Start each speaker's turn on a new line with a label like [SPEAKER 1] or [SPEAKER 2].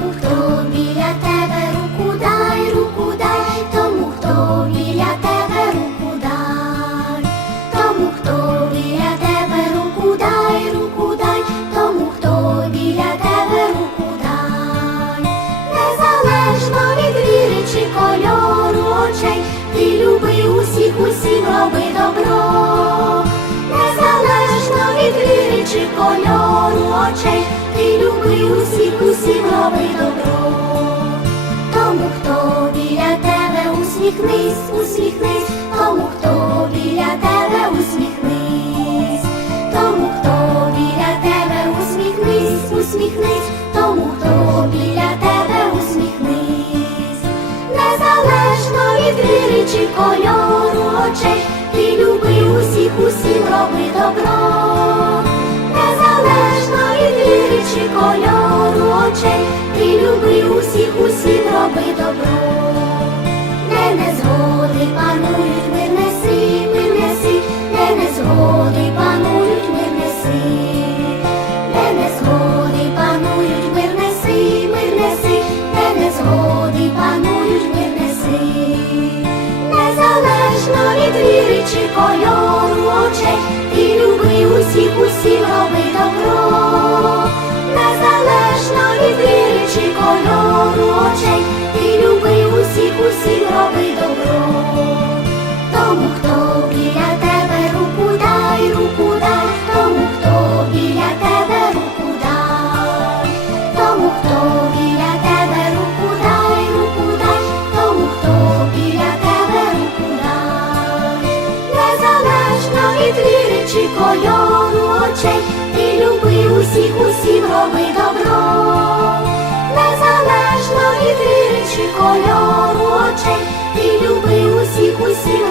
[SPEAKER 1] Тому, хто біля тебе руку дай, руку дай, тому, хто біля тебе руку дай, тому, хто біля тебе руку дай, руку дай, тому, хто біля тебе руку дай, незалежно від віри кольору очей, ти люби усіх, усім роби добро, кольору очей, ти люби усіх, усім роби добро. Тому, хто біля тебе усміхнись, усміхнись, тому, хто біля тебе усміхнись, тому, хто біля тебе усміхнись, усміхнись, тому, хто біля тебе усміхнись, незалежно від віри чи кольору очей, ти люби усіх, роби добро, не незгоди панують, мир неси, мир неси, не незгоди панують, мир неси, не незгоди панують, мир неси, мир неси, не незгоди панують, мир неси, незалежно від віри чи кольору очей, ти люби усіх, усім роби добро, незалежно від віри чи кольору очей, незалежно від віри чи кольору очей, ти люби усіх, усім роби добро, незалежно від віричі кольору очей, ти люби усіх, усім